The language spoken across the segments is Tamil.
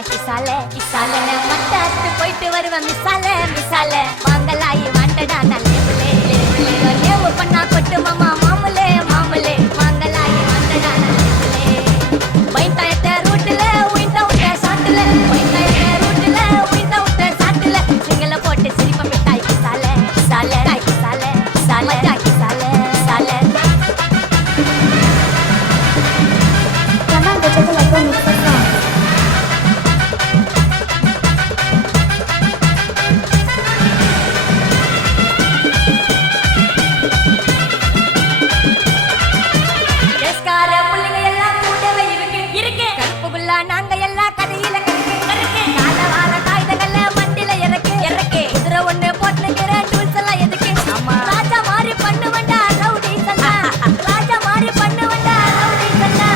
மச்சான் கிசாலே கிசாலே மட்டாத்து போயிட்டு வருவேன் மிசாலே மிசாலே வாங்கலாயி வாண்டடா நல்ல லேவு பண்ணா கொட்டு மாமா மாமுலே மாமுலே வாங்கலாயி வாண்டடா நல்ல பைத்தாயத்த ரூட்ல உயிந்தா உட்ட சாட்டுல பைத்தாயத்த ரூட்ல உயிந்தா உட்ட சாட்டுல சிங்கள போட்டு சிரிப்ப மிட்டாய் கிசாலே கிசாலே கிசாலே கிசாலே கிசாலே கிசாலே Jangan baca lagu Mustafa. நாங்க எல்லாம் கதையில காலவார காய்தகல்ல மண்டில இறக்கு இறக்கு குதிரை ஒண்ணு போட்டுக்கிற டூல்ஸ் எல்லாம் எதுக்கு ராஜா மாதிரி பண்ணுவண்டா ரவுடி சல்லா ராஜா மாதிரி பண்ணுவண்டா ரவுடி சல்லா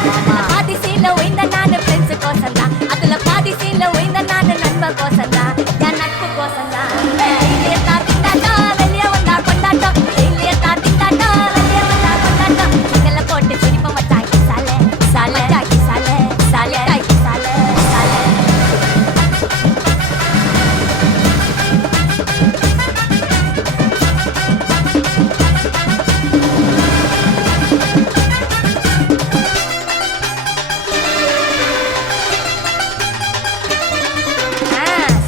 பாதி சீல ஒய்ந்த நானு ஃப்ரெண்ட்ஸ் கோசந்தா அதுல பாதி சீல ஒய்ந்த நானு நண்ப கோசந்தா என் நட்பு கோசந்தா வெளியே தாத்திட்டாட்டோ வெளியே வந்தா கொண்டாட்டம் வெளியே தாத்திட்டாட்டோ வெளியே வந்தா கொண்டாட்டம் சிங்கல போட்டு சிரிப்ப மச்சான் கிசாலே சாலே கிசாலே சாலே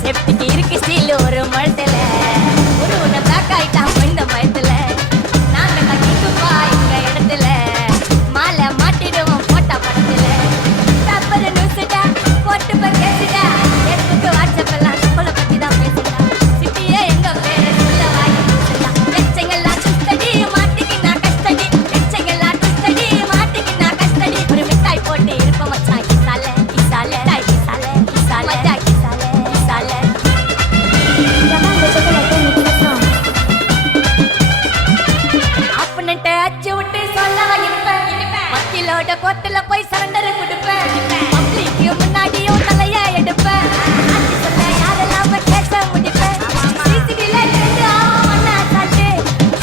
செப்டிக்கு இருக்கு ஸ்டீல் ஒரு மழத்துல ஒரு உன்னை பேக் ஆயிட்டான் இந்த மயத்துல நாங்க தக்கிக்குப்பா இந்த இடத்துல மாலை மாட்டிடுவோம் போட்டா படத்துல பேப்பர் நியூஸ்டா போட்டு பேசிட்டா ஃபேஸ்புக் வாட்ஸ்அப் எல்லாம் நம்மளை பத்தி தான் பேசிட்டா சிட்டியே எங்க பேரு சொல்ல வாங்கி பேசிட்டா எச்சங்கெல்லாம் டுஸ்டடி மாட்டிக்கினா கஸ்டடி எச்சங்கெல்லாம் டுஸ்டடி மாட்டிக்கினா கஸ்டடி ஒரு மிட்டாய் போட்டு இருப்போம் மச்சான் கிசாலே கிசாலே கிசாலே கிசாலே கிசாலே கிசாலே Jangan baca lagu Mustafa. ஆப்பனன்ட்ட அச்சு விட்டு சொல்லவா இருப்பேன் வக்கீலோட கோர்ட்டுல போய் சரண்டர் கொடுப்பேன் பப்ளிக்கு முன்னாடியும் தலைய எடுப்பேன் ஆட்சி சொல்ல யாரெல்லாம் கேச முடிப்பேன் சிசிடில ட்ரெண்ட் ஆகும் பண்ண அசால்ட்டு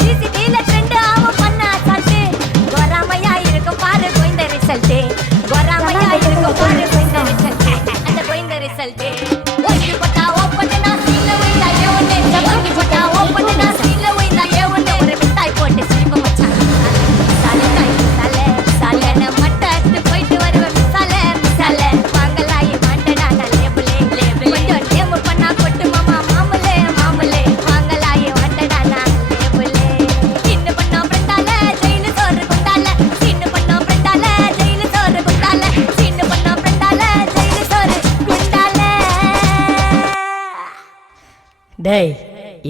சிசிடில ட்ரெண்ட் ஆகும் பண்ண அசால்ட்டு கோராமையா இருக்கும் பாரு கோயிந்த ரிசல்ட் கோராமையா இருக்கும் பாரு கோயிந்த ரிசல்ட் அந்த கோயிந்த ரிசல்ட் ஓகே போட்டா ஓப்பன் நான் சீல வைந்தா ஏவனே ஓகே போட்டா ஓப்பன் நான் சீல வைந்தா ஏவனே ஒரு மிட்டாய் போட்டு சிரிப்ப மச்சான் சாலே சாலே சாலே நான் மட்டாத்து போயிட்டு வருவேன் மிசாலே மிசாலே வாங்கலாயி வாண்டடா நான் லேபிளே லேபிளே கொஞ்சம் நேம் பண்ணா கொட்டு மாமா மாமுலே மாமுலே வாங்கலாயி வாண்டடா நான் லேபிளே சின்ன பண்ணா ஃப்ரெண்டால ஜெயிலு சோறு குண்டால சின்ன பண்ணா ஃப்ரெண்டால ஜெயிலு சோறு குண்டால சின்ன பண்ணா ஃப்ரெண்டால ஜெயிலு சோறு குண்டால டேய்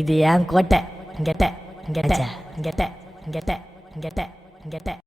இது ஏன் கோட்டை இங்கட்ட இங்கட்ட இங்கட்ட இங்கட்ட இங்கட்ட இங்கட்ட